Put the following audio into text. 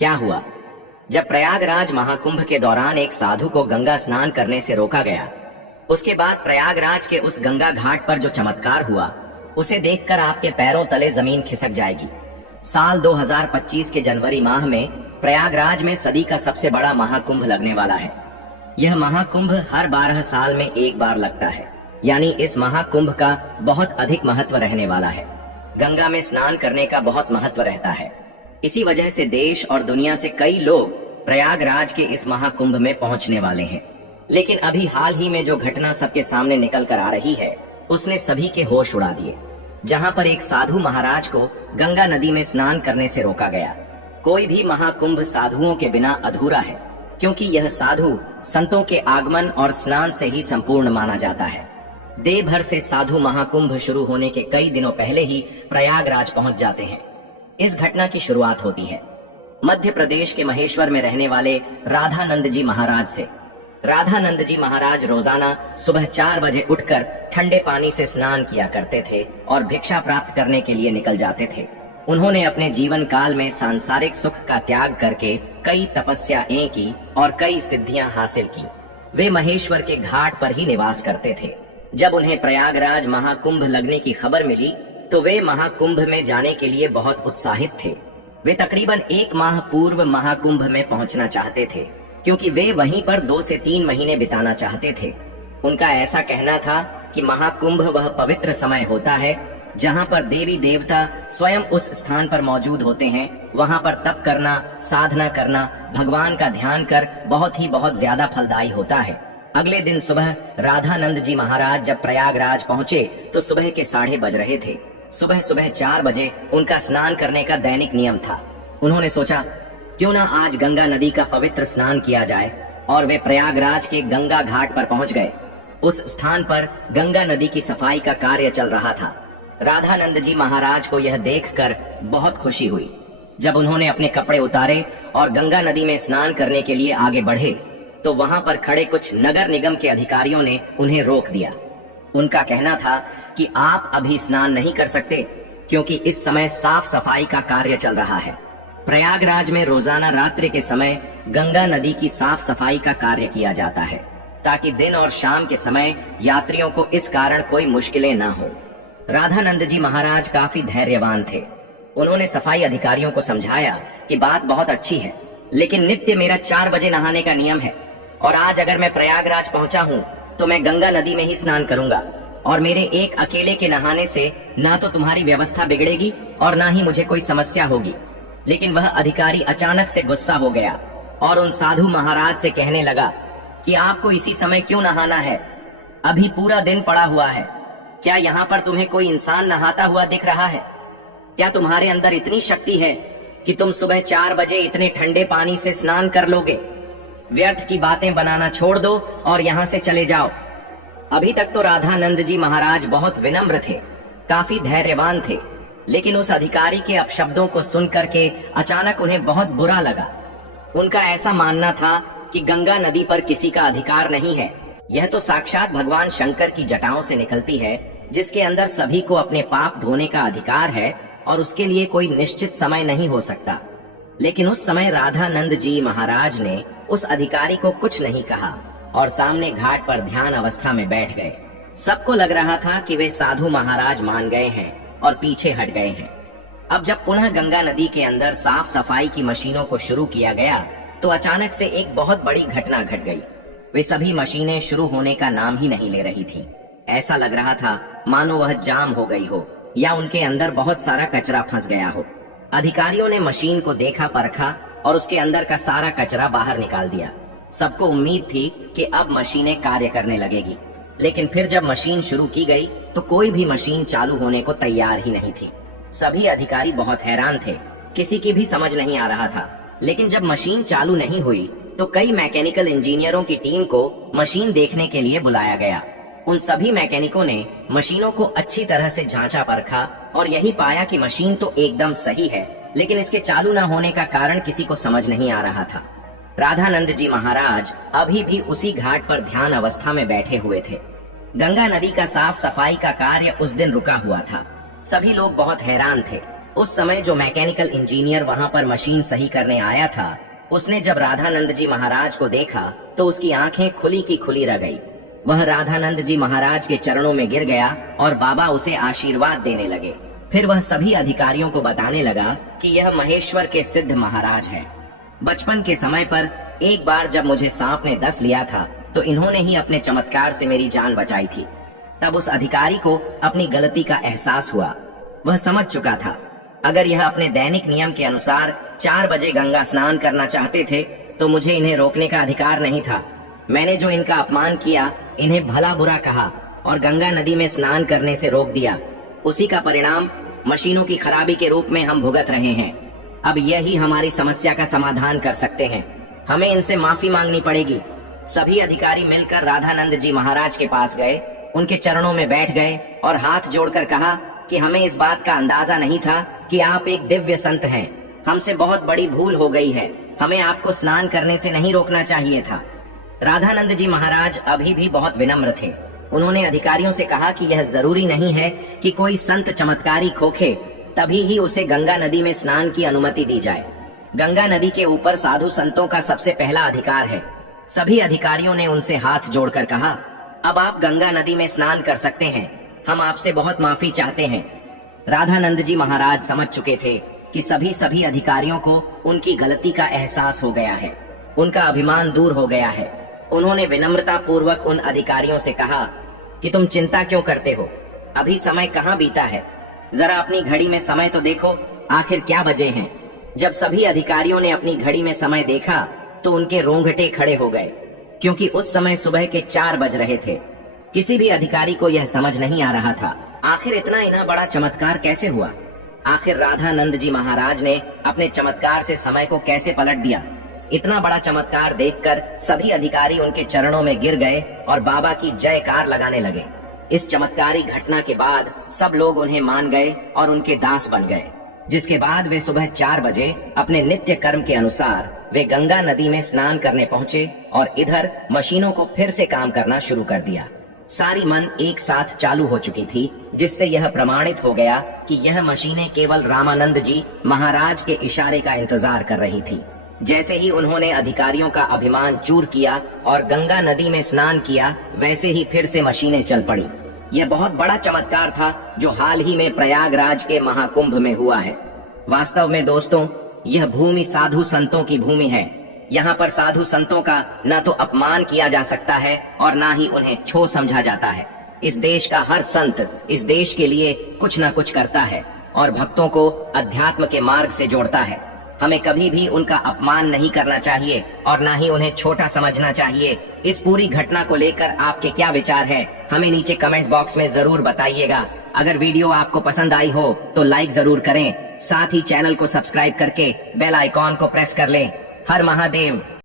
क्या हुआ? जब प्रयागराज महाकुंभ के दौरान एक साधु को गंगा स्नान करने से रोका गया, उसके बाद प्रयागराज के उस गंगा घाट पर जो चमत्कार हुआ, उसे देखकर आपके पैरों तले जमीन खिसक जाएगी। साल 2025 के जनवरी माह में प्रयागराज में सदी का सबसे बड़ा महाकुंभ लगने वाला है। यह महाकुंभ हर 12 साल में एक बार लगता है, यानी इस महाकुंभ का बहुत अधिक महत्व रहने वाला है। गंगा में स्नान करने का बहुत महत्व रहता है। इसी वजह से देश और दुनिया से कई लोग प्रयागराज के इस महाकुंभ में पहुंचने वाले हैं। लेकिन अभी हाल ही में जो घटना सबके सामने निकल कर आ रही है, उसने सभी के होश उड़ा दिए। जहां पर एक साधु महाराज को गंगा नदी में स्नान करने से रोका गया। कोई भी महाकुंभ साधुओं के बिना अधूरा है, क्योंकि यह साधु संतों के आगमन और स्नान से ही संपूर्ण माना जाता है। देव भर से साधु महाकुंभ शुरू होने के कई दिनों पहले ही प्रयागराज पहुंच जाते हैं। इस घटना की शुरुआत होती है मध्य प्रदेश के महेश्वर में रहने वाले राधानंद जी महाराज से। राधानंद जी महाराज रोजाना सुबह 4 बजे उठकर ठंडे पानी से स्नान किया करते थे और भिक्षा प्राप्त करने के लिए निकल जाते थे। उन्होंने अपने जीवन काल में सांसारिक सुख का त्याग करके कई तपस्याएं की और कई सिद्धियां हासिल की। वे महेश्वर के घाट पर ही निवास करते थे। जब उन्हें प्रयागराज महाकुंभ लगने की खबर मिली तो वे महाकुंभ में जाने के लिए बहुत उत्साहित थे। वे तकरीबन 1 माह पूर्व महाकुंभ में पहुंचना चाहते थे, क्योंकि वे वहीं पर 2 से 3 महीने बिताना चाहते थे। उनका ऐसा कहना था कि महाकुंभ वह पवित्र समय होता है जहां पर देवी देवता स्वयं उस स्थान पर मौजूद होते हैं। वहां पर तप करना, साधना करना, भगवान का ध्यान कर बहुत ज्यादा फलदायी होता है। अगले दिन सुबह राधानंद जी महाराज जब प्रयागराज पहुंचे तो सुबह के 8:30 बज रहे थे। सुबह 4 बजे उनका स्नान करने का दैनिक नियम था। उन्होंने सोचा, क्यों ना आज गंगा नदी का पवित्र स्नान किया जाए, और वे प्रयागराज के गंगा घाट पर पहुंच गए। उस स्थान पर गंगा नदी की सफाई का कार्य चल रहा था। राधानंद जी महाराज को यह देखकर बहुत खुशी हुई। जब उन्होंने अपने कपड़े उतारे और गंगा नदी में स्नान करने के लिए आगे बढ़े तो वहां पर खड़े कुछ नगर निगम के अधिकारियों ने उन्हें रोक दिया। उनका कहना था कि आप अभी स्नान नहीं कर सकते, क्योंकि इस समय साफ सफाई का कार्य चल रहा है। प्रयागराज में रोजाना रात्रि के समय गंगा नदी की साफ सफाई का कार्य किया जाता है, ताकि दिन और शाम के समय यात्रियों को इस कारण कोई मुश्किलें न हो। राधानंद जी महाराज काफी धैर्यवान थे। उन्होंने सफाई अधिकारियों को समझाया कि बात बहुत अच्छी है, लेकिन नित्य मेरा 4 बजे नहाने का नियम है, और आज अगर मैं प्रयागराज पहुंचा हूं तो मैं गंगा नदी में ही स्नान करूंगा, और मेरे एक अकेले के नहाने से ना तो तुम्हारी व्यवस्था बिगड़ेगी और ना ही मुझे कोई समस्या होगी। लेकिन वह अधिकारी अचानक से गुस्सा हो गया और उन साधु महाराज से कहने लगा कि आपको इसी समय क्यों नहाना है? अभी पूरा दिन पड़ा हुआ है। क्या यहाँ पर तुम्हें कोई इंसान नहाता हुआ दिख रहा है? क्या तुम्हारे अंदर इतनी शक्ति है कि तुम सुबह 4 बजे इतने ठंडे पानी से स्नान कर लोगे? व्यर्थ की बातें बनाना छोड़ दो और यहाँ से चले जाओ। अभी तक तो राधानंद जी महाराज बहुत विनम्र थे, काफी धैर्यवान थे, लेकिन उस अधिकारी के अपशब्दों को सुन करके अचानक उन्हें बहुत बुरा लगा। उनका ऐसा मानना था कि गंगा नदी पर किसी का अधिकार नहीं है। यह तो साक्षात भगवान शंकर की जटाओं से निकलती है, जिसके अंदर सभी को अपने पाप धोने का अधिकार है और उसके लिए कोई निश्चित समय नहीं हो सकता। लेकिन उस समय राधानंद जी महाराज ने उस अधिकारी को कुछ नहीं कहा और सामने घाट पर ध्यान अवस्था में बैठ गए। सबको लग रहा था कि वे साधु महाराज मान गए हैं और पीछे हट गए हैं। अब जब पुनः गंगा नदी के अंदर साफ सफाई की मशीनों को शुरू किया गया तो अचानक से एक बहुत बड़ी घटना घट गई। वे सभी मशीनें शुरू होने का नाम ही नहीं ले रही थी। ऐसा लग रहा था मानो वह जाम हो गई हो या उनके अंदर बहुत सारा कचरा फंस गया हो। अधिकारियों ने मशीन को देखा परखा और उसके अंदर का सारा कचरा बाहर निकाल दिया। सबको उम्मीद थी कि अब मशीनें कार्य करने लगेगी, लेकिन फिर जब मशीन शुरू की गई तो कोई भी मशीन चालू होने को तैयार ही नहीं थी। सभी अधिकारी बहुत हैरान थे, किसी की भी समझ नहीं आ रहा था। लेकिन जब मशीन चालू नहीं हुई तो कई मैकेनिकल इंजीनियरों की टीम को मशीन देखने के लिए बुलाया गया। उन सभी मैकेनिकों ने मशीनों को अच्छी तरह से जांचा परखा और यही पाया कि मशीन तो एकदम सही है, लेकिन इसके चालू न होने का कारण किसी को समझ नहीं आ रहा था। राधानंद जी महाराज अभी भी उसी घाट पर ध्यान अवस्था में बैठे हुए थे। गंगा नदी का साफ सफाई का कार्य उस दिन रुका हुआ था। सभी लोग बहुत हैरान थे। उस समय जो मैकेनिकल इंजीनियर वहां पर मशीन सही करने आया था, उसने जब राधानंद जी महाराज को देखा तो उसकी आंखें खुली की खुली रह गई। वह राधानंद जी महाराज के चरणों में गिर गया और बाबा उसे आशीर्वाद देने लगे। फिर वह सभी अधिकारियों को बताने लगा कि यह महेश्वर के सिद्ध महाराज हैं। बचपन के समय पर एक बार जब मुझे सांप ने डस लिया था तो इन्होंने ही अपने चमत्कार से मेरी जान बचाई थी। तब उस अधिकारी को अपनी गलती का एहसास हुआ। वह समझ चुका था अगर यह अपने दैनिक नियम के अनुसार 4 बजे गंगा स्नान करना चाहते थे तो मुझे इन्हें रोकने का अधिकार नहीं था। मैंने जो इनका अपमान किया, इन्हें भला बुरा कहा और गंगा नदी में स्नान करने से रोक दिया, उसी का परिणाम मशीनों की खराबी के रूप में हम भुगत रहे हैं। अब यही हमारी समस्या का समाधान कर सकते हैं। हमें इनसे माफी मांगनी पड़ेगी। सभी अधिकारी मिलकर राधानंद जी महाराज के पास गए, उनके चरणों में बैठ गए और हाथ जोड़कर कहा कि हमें इस बात का अंदाजा नहीं था कि आप एक दिव्य संत हैं। हमसे बहुत बड़ी भूल हो गई है। हमें आपको स्नान करने से नहीं रोकना चाहिए था। राधानंद जी महाराज अभी भी बहुत विनम्र थे। उन्होंने अधिकारियों से कहा कि यह जरूरी नहीं है कि कोई संत चमत्कारी खोखे तभी ही उसे गंगा नदी में स्नान की अनुमति दी जाए। गंगा नदी के ऊपर साधु संतों का सबसे पहला अधिकार है। सभी अधिकारियों ने उनसे हाथ जोड़कर कहा, अब आप गंगा नदी में स्नान कर सकते हैं। हम आपसे बहुत माफी चाहते हैं। राधानंद जी महाराज समझ चुके थे कि सभी अधिकारियों को उनकी गलती का एहसास हो गया है। उनका अभिमान दूर हो गया है। उन्होंने विनम्रता पूर्वक उन अधिकारियों से कहा कि तुम चिंता क्यों करते हो? अभी समय कहाँ बीता है? जरा अपनी घड़ी में समय तो देखो, आखिर क्या बजे हैं? जब सभी अधिकारियों ने अपनी घड़ी में समय देखा तो उनके रोंगटे खड़े हो गए, क्योंकि उस समय सुबह के 4 बज रहे थे। किसी भी अधिकारी को यह समझ नहीं आ रहा था आखिर इतना बड़ा चमत्कार कैसे हुआ। आखिर राधानंद जी महाराज ने अपने चमत्कार से समय को कैसे पलट दिया। इतना बड़ा चमत्कार देखकर सभी अधिकारी उनके चरणों में गिर गए और बाबा की जयकार लगाने लगे। इस चमत्कारी घटना के बाद सब लोग उन्हें मान गए और उनके दास बन गए, जिसके बाद वे सुबह 4 बजे अपने नित्य कर्म के अनुसार वे गंगा नदी में स्नान करने पहुंचे और इधर मशीनों को फिर से काम करना शुरू कर दिया। सारी मन एक साथ चालू हो चुकी थी, जिससे यह प्रमाणित हो गया कि यह मशीनें केवल रामानंद जी महाराज के इशारे का इंतजार कर रही थी। जैसे ही उन्होंने अधिकारियों का अभिमान चूर किया और गंगा नदी में स्नान किया, वैसे ही फिर से मशीनें चल पड़ी। यह बहुत बड़ा चमत्कार था जो हाल ही में प्रयागराज के महाकुंभ में हुआ है। वास्तव में दोस्तों, यह भूमि साधु संतों की भूमि है। यहाँ पर साधु संतों का न तो अपमान किया जा सकता है और न ही उन्हें छो समझा जाता है। इस देश का हर संत इस देश के लिए कुछ न कुछ करता है और भक्तों को अध्यात्म के मार्ग से जोड़ता है। हमें कभी भी उनका अपमान नहीं करना चाहिए और ना ही उन्हें छोटा समझना चाहिए। इस पूरी घटना को लेकर आपके क्या विचार है, हमें नीचे कमेंट बॉक्स में जरूर बताइएगा। अगर वीडियो आपको पसंद आई हो तो लाइक जरूर करें, साथ ही चैनल को सब्सक्राइब करके बेल आइकॉन को प्रेस कर लें। हर महादेव।